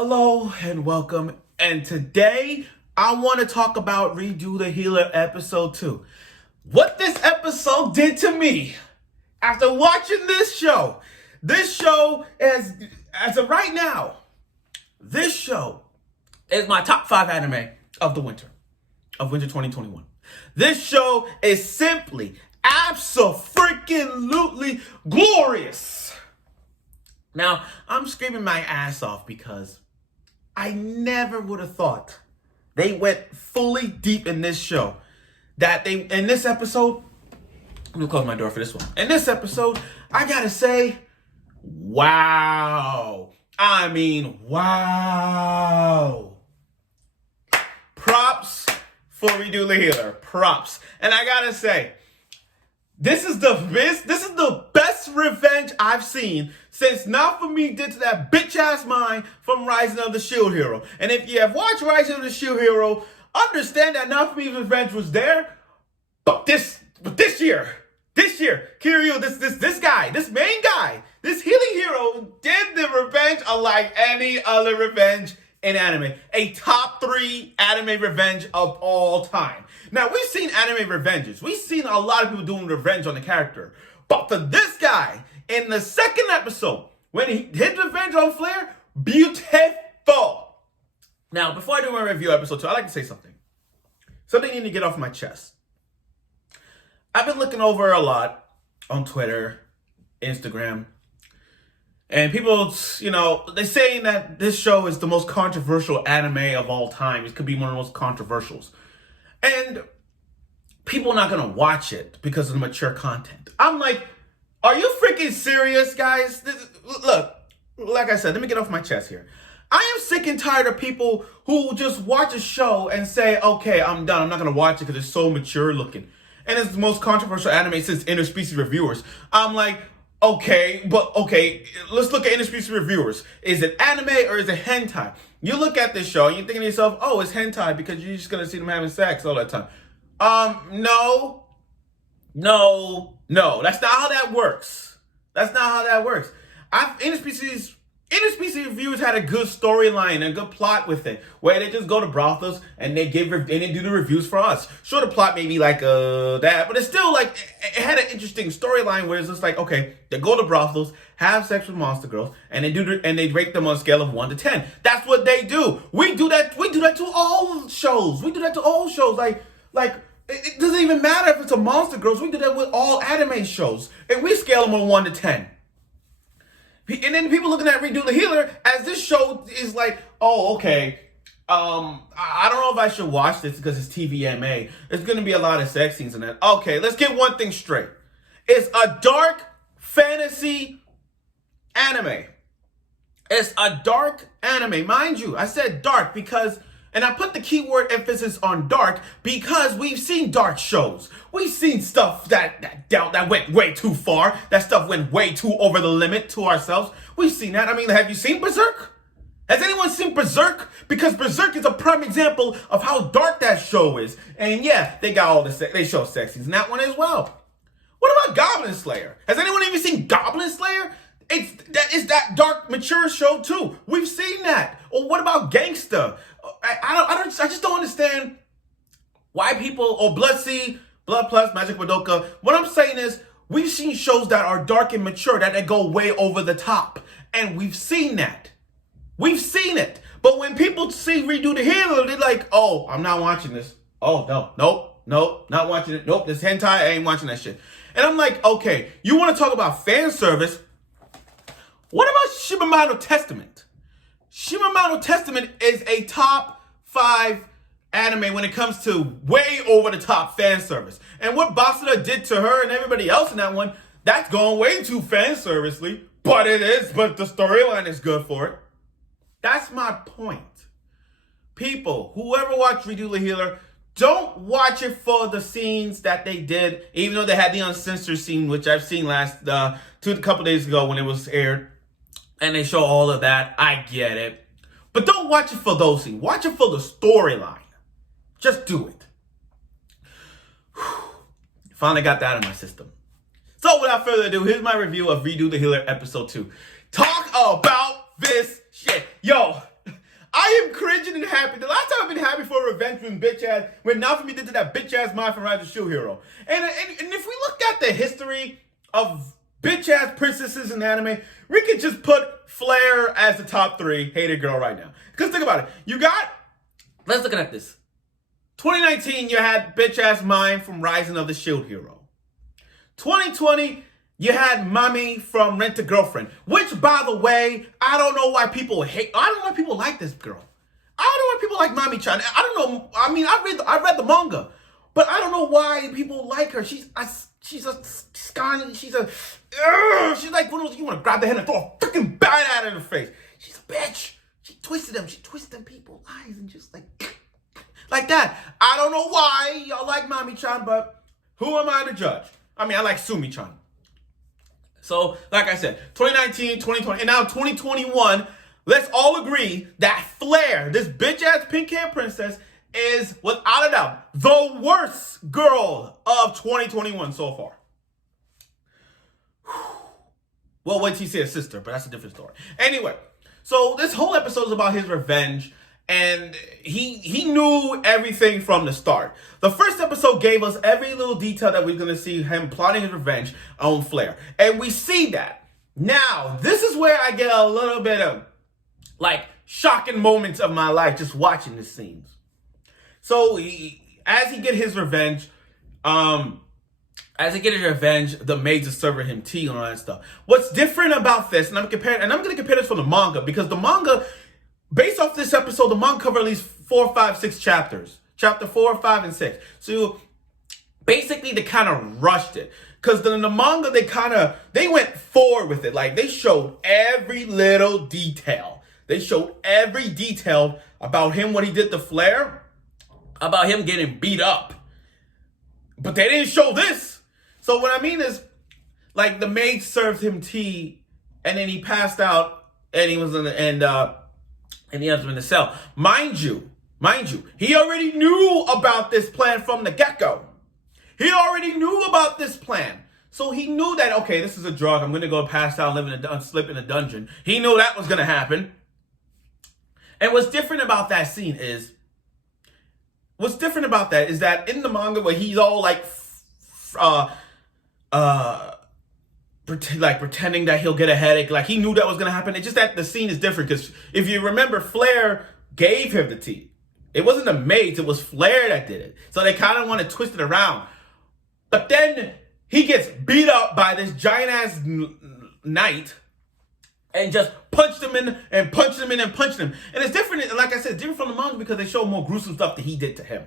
Hello and welcome. And today I want to talk about Redo the Healer episode 2. What this episode did to me after watching this show. This show is, as of right now, this show is my top 5 anime of the winter 2021. This show is simply abso-freaking-lutely glorious. Now, I'm screaming my ass off because I never would have thought they went fully deep in this show. In this episode, let me close my door for this one. In this episode, I gotta say, wow. I mean, wow. Props for Redo the Healer. Props. And I gotta say, this is the best revenge I've seen since Nafumi did to that bitch-ass mine from Rising of the Shield Hero. And if you have watched Rising of the Shield Hero, understand that Nafumi's revenge was there. But this year, Keyaru, this main guy, this healing hero did the revenge unlike any other revenge in anime. A top 3 anime revenge of all time. Now, we've seen anime revenges. We've seen a lot of people doing revenge on the character. But for this guy, in the second episode, when he did revenge on Flare, beautiful. Now, before I do my review episode 2, I'd like to say something. Something I need to get off my chest. I've been looking over a lot on Twitter, Instagram, and people, they're saying that this show is the most controversial anime of all time. It could be one of the most controversials. And people are not going to watch it because of the mature content. I'm like, are you freaking serious, guys? Look, like I said, let me get off my chest here. I am sick and tired of people who just watch a show and say, okay, I'm done. I'm not going to watch it because it's so mature looking. And it's the most controversial anime since interspecies reviewers. I'm like, okay, let's look at interspecies reviewers. Is it anime or is it hentai? You look at this show and you're thinking to yourself, oh, it's hentai because you're just going to see them having sex all that time. No. That's not how that works. Interspecies reviewers had a good storyline, a good plot with it, where they just go to brothels and they do the reviews for us. Sure, the plot may be like that, but it's still like it had an interesting storyline where it's just like, okay, they go to brothels, have sex with monster girls, and they rate them on a scale of 1 to 10. That's what they do. We do that to all shows. Like it doesn't even matter if it's a monster girls. We do that with all anime shows, and we scale them on 1 to 10. And then people looking at Redo the Healer as this show is like, oh, okay, I don't know if I should watch this because it's TVMA. There's going to be a lot of sex scenes in that. Okay, let's get one thing straight. It's a dark fantasy anime. It's a dark anime. Mind you, I said dark because, and I put the keyword emphasis on dark because we've seen dark shows. We've seen stuff that went way too far. That stuff went way too over the limit to ourselves. We've seen that. I mean, have you seen Berserk? Has anyone seen Berserk? Because Berserk is a prime example of how dark that show is. And yeah, they got all they show sex scenes in that one as well. What about Goblin Slayer? Has anyone even seen Goblin Slayer? It's that dark, mature show too. We've seen that. Or what about Gangsta? I just don't understand why people, or Blood Sea, Blood Plus, Magic Madoka. What I'm saying is, we've seen shows that are dark and mature, that they go way over the top. And we've seen that. We've seen it. But when people see Redo the Healer, they're like, oh, I'm not watching this. Oh, nope, not watching it. Nope, this hentai, I ain't watching that shit. And I'm like, okay, you want to talk about fan service? What about Shimamano Testament? Shimamano Testament is a top 5 anime when it comes to way over the top fan service. And what Basara did to her and everybody else in that one, that's going way too fan servicely. But the storyline is good for it. That's my point. People, whoever watched Redo the Healer, don't watch it for the scenes that they did, even though they had the uncensored scene, which I've seen a couple days ago when it was aired. And they show all of that. I get it. But don't watch it for those scenes. Watch it for the storyline. Just do it. Finally got that in my system. So without further ado, here's my review of Redo the Healer episode 2. Talk about this shit. Yo, revenge when when Naofumi did to that bitch ass Mai from Rise of Shield Hero. And if we look at the history of bitch ass princesses in anime, we could just put Flare as the top 3 hated girl right now. Because think about it. Let's look at this. 2019, you had bitch ass Mai from Rising of the Shield Hero. 2020, you had Mami from Rent a Girlfriend, which, by the way, I don't know why people hate. I don't know why people like this girl. I don't know why people like Mami-chan. I don't know. I mean, I read the manga, but I don't know why people like her. She's like one of those you want to grab the head and throw a freaking bat at her in the face. She's a bitch. She twisted them people's eyes and just like that. I don't know why y'all like Mami-chan, but who am I to judge? I mean, I like Sumi-chan. So, like I said, 2019, 2020, and now 2021, let's all agree that Flare, this bitch-ass pink-haired princess, is, without a doubt, the worst girl of 2021 so far. Well, wait till you see his sister, but that's a different story. Anyway, so this whole episode is about his revenge, and he knew everything from the start. The first episode gave us every little detail that we're going to see him plotting his revenge on Flare. And we see that. Now, this is where I get a little bit of, shocking moments of my life just watching the scenes. So, as he get his revenge, the maids are serving him tea and all that stuff. What's different about this, and I'm going to compare this from the manga, because the manga, based off this episode, the manga cover at least 4, 5, 6 chapters. Chapter 4, 5, and 6. So basically they kind of rushed it. Because in the manga, they went forward with it. Like, they showed every little detail. They showed every detail about him, what he did to Flare, about him getting beat up. But they didn't show this. So what I mean is, the maid served him tea, and then he passed out, and he was in the, and he was in the cell. Mind you, he already knew about this plan from the get-go. He already knew about this plan. So he knew that, okay, this is a drug. I'm going to go pass out, slip in a dungeon. He knew that was going to happen. And what's different about that scene is, that in the manga where he's all pretending that he'll get a headache, he knew that was going to happen. It's just that the scene is different, because if you remember, Flare gave him the tea. It wasn't the maids, it was Flare that did it. So they kind of want to twist it around. But then he gets beat up by this giant-ass knight and just punched him in and punched him in and punched him. And it's different, like I said, different from the manga because they show more gruesome stuff that he did to him.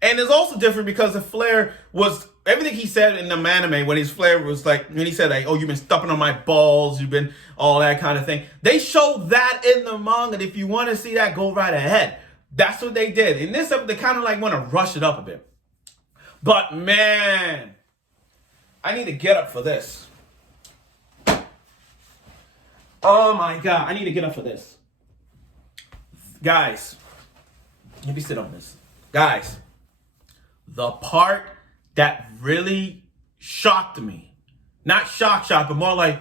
And it's also different because the Flare was, everything he said in the anime, when his Flare was when he said, oh, you've been stepping on my balls, you've been all that kind of thing. They showed that in the manga. And if you want to see that, go right ahead. That's what they did. In this episode, they kind of want to rush it up a bit. But man, I need to get up for this. Oh my God, I need to get up for this. Guys, let me sit on this. Guys, the part that really shocked me, not shock, but more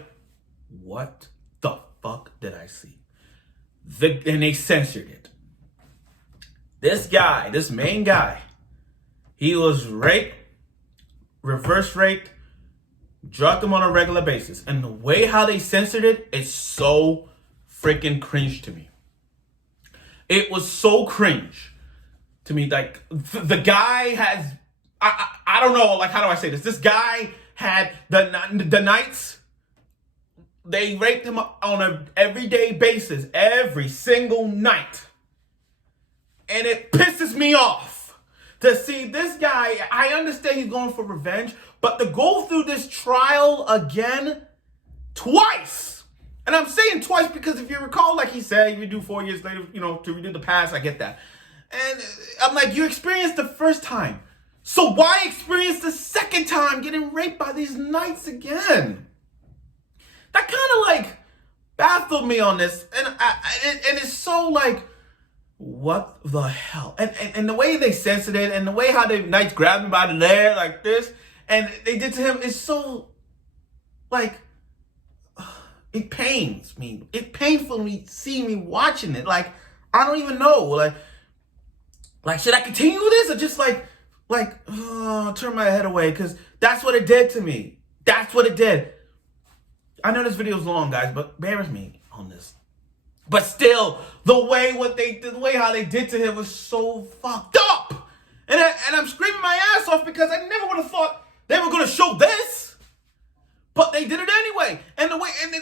what the fuck did I see? And they censored it. This guy, this main guy, he was raped, reverse raped, drugged him on a regular basis. And the way how they censored it is so freaking cringe to me. It was so cringe to me. The guy has, I don't know, how do I say this? This guy had the knights, they raped him on an everyday basis, every single night. And it pisses me off to see this guy. I understand he's going for revenge, but to go through this trial again twice. And I'm saying twice because if you recall, like he said, you do 4 years later, to redo the past, I get that. And I'm you experienced the first time. So why experience the second time getting raped by these knights again? That kind of baffled me on this. And it's so what the hell? And the way they censored it, and the way how the knights grabbed him by the leg like this, and they did to him, is so it pains me. It painfully see me watching it. I don't even know. Like, should I continue this or just turn my head away? Because that's what it did to me. That's what it did. I know this video is long, guys, but bear with me on this. But still, the way how they did to him was so fucked up. And I'm screaming my ass off because I never would have thought they were going to show this. But they did it anyway. And the way, and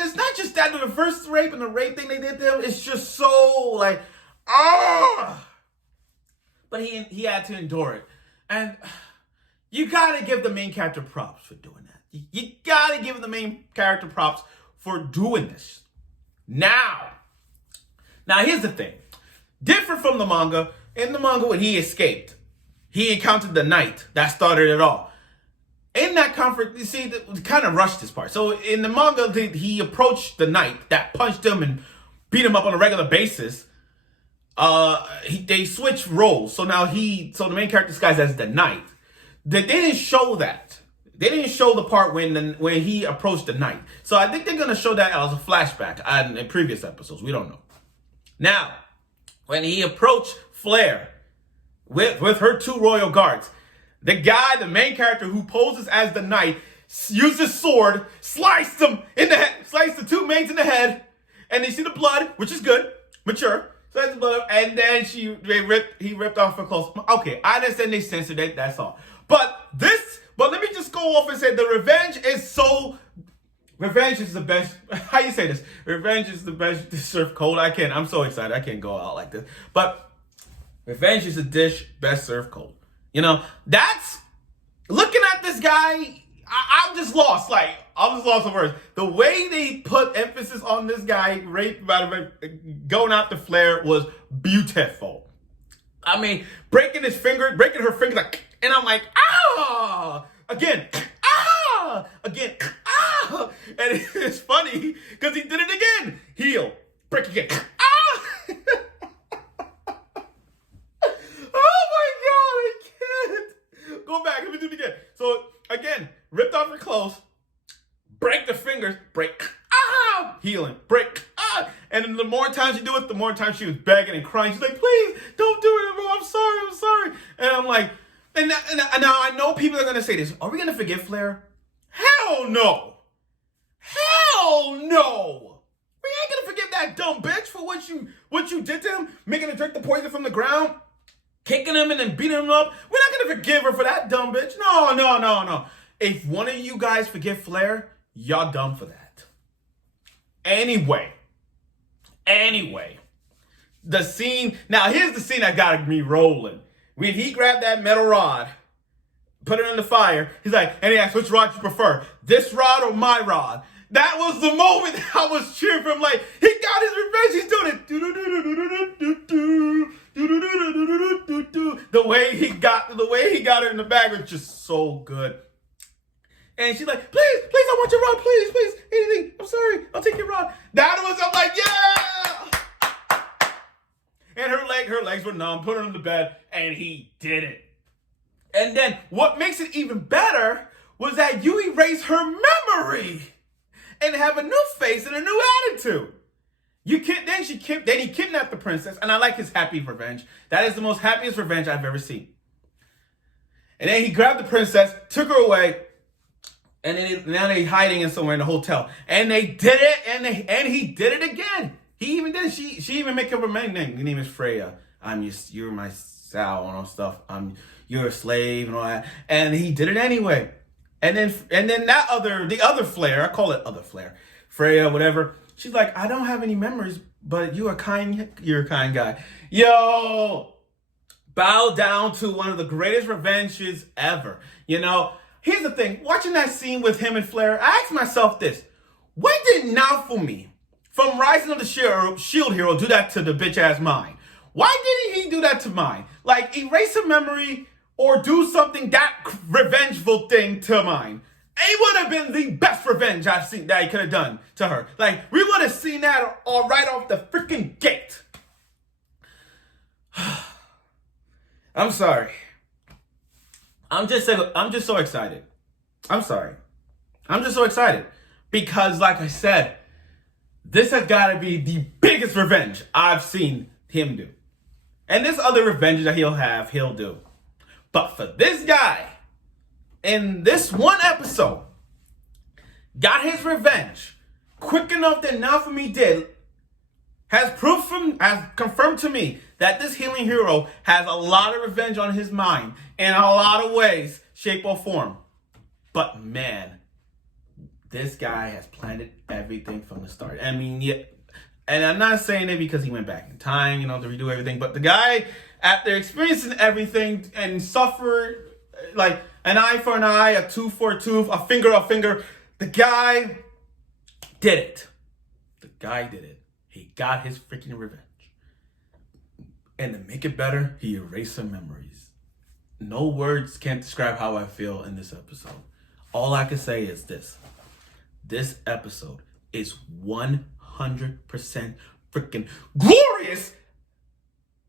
it's not just that, the first rape and the rape thing they did to him, it's just so like, ah. But he had to endure it. And you gotta give the main character props for doing that. You gotta give the main character props for doing this. Now here's the thing. Different from the manga, in the manga when he escaped, he encountered the knight that started it all. In that conference, you see, we kind of rushed this part. So in the manga, he approached the knight that punched him and beat him up on a regular basis. They switched roles. So now the main character disguised as the knight. They didn't show that. They didn't show the part when he approached the knight. So I think they're going to show that as a flashback in previous episodes. We don't know. Now, when he approached Flare with her 2 royal guards, the main character who poses as the knight, used his sword, sliced them in the head, sliced the 2 mains in the head, and they see the blood, which is good, mature. Sliced the blood, and then he ripped off her clothes. Okay, I understand they censored it, that's all. But let me just go off and say revenge is the best. How you say this? Revenge is the best served cold. I'm so excited. I can't go out like this. But revenge is a dish best served cold. You know, that's looking at this guy. I'm just lost. I'm just lost for words. The way they put emphasis on this guy, going out to Flare was beautiful. I mean, breaking her finger, and I'm like, ah, again, ah, and it's funny because he did it again. Heel, break again, ah. Oh my God, I can't. Go back, let me do it again. So again, ripped off her clothes, break the fingers, break, ah, healing, break, ah. And then the more times you do it, the more times she was begging and crying. She's like, please, don't do it, bro. I'm sorry. And I'm like, and now I know people are going to say this. Are we going to forgive Flare? Hell no. Hell no. We ain't going to forgive that dumb bitch for what you did to him, making her drink the poison from the ground, kicking him and then beating him up. We're not going to forgive her for that dumb bitch. No. If one of you guys forgive Flare, y'all dumb for that. Anyway, the scene. Now, here's the scene that got me rolling. When he grabbed that metal rod, put it in the fire, he's like, and he asked, which rod you prefer? This rod or my rod? That was the moment I was cheering for him. Like, he got his revenge. He's doing it. The way he got her in the bag was just so good. And she's like, please, I want your rod, please, anything. I'm sorry, I'll take your rod. I'm like, yeah! And her legs were numb, put her in the bed, and he did it. And then what makes it even better was that you erase her memory and have a new face and a new attitude. Then he kidnapped the princess, and I like his happy revenge. That is the most happiest revenge I've ever seen. And then he grabbed the princess, took her away, and then now they're hiding in somewhere in the hotel. And they did it, and he did it again. He even did it. She even make up her main name. Her name is Freya. You're my sow and all stuff. You're a slave and all that. And he did it anyway. And then the other Flare, I call it other Flare, Freya, whatever. She's like, I don't have any memories, but you're a kind guy. Yo, bow down to one of the greatest revenges ever. You know, here's the thing. Watching that scene with him and Flare, I asked myself this. Why did Naofumi from Rising of the Shield Hero do that to the bitch-ass Mine? Why didn't he do that to Mine? Like, erase a memory or do something that revengeful thing to Mine. It would have been the best revenge I've seen that he could have done to her. Like, we would have seen that all right off the freaking gate. I'm sorry. I'm just so excited. I'm sorry. I'm just so excited. Because, like I said, this has got to be the biggest revenge I've seen him do. And there's other revenges that he'll do. But for this guy, in this one episode, got his revenge quick enough that Naofumi did, has confirmed to me that this healing hero has a lot of revenge on his mind in a lot of ways, shape, or form. But man, this guy has planned everything from the start. I mean, yeah, and I'm not saying it because he went back in time, to redo everything, but the guy, after experiencing everything and suffered like an eye for an eye, a tooth for a tooth, a finger, the guy did it. The guy did it. He got his freaking revenge. And to make it better, he erased some memories. No words can't describe how I feel in this episode. All I can say is this. This episode is 100% freaking glorious.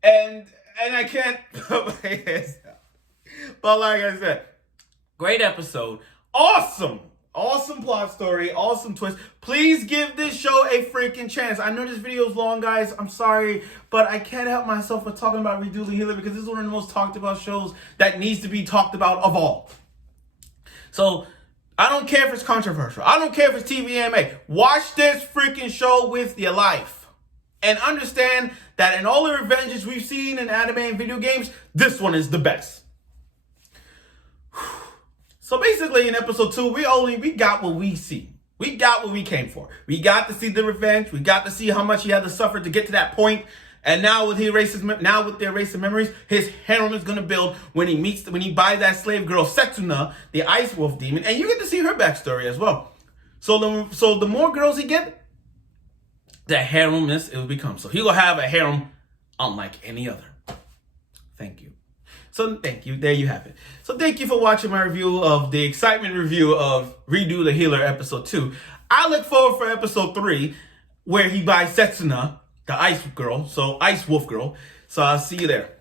And I can't put my hands down. But like I said, great episode. Awesome plot story. Awesome twist. Please give this show a freaking chance. I know this video is long, guys. I'm sorry, but I can't help myself with talking about Redo the Healer because this is one of the most talked about shows that needs to be talked about of all. So, I don't care if it's controversial. I don't care if it's TVMA. Watch this freaking show with your life. And understand that in all the revenges we've seen in anime and video games, this one is the best. So basically in episode 2, we got what we see. We got what we came for. We got to see the revenge. We got to see how much he had to suffer to get to that point. And now with the erased memories, his harem is gonna build when he buys that slave girl Setsuna, the ice wolf demon, and you get to see her backstory as well. So the more girls he get, the harem it will become. So he will have a harem unlike any other. Thank you. So thank you. There you have it. So thank you for watching my review of the excitement review of Redo the Healer episode 2. I look forward for episode 3 where he buys Setsuna, the ice wolf girl. So I'll see you there.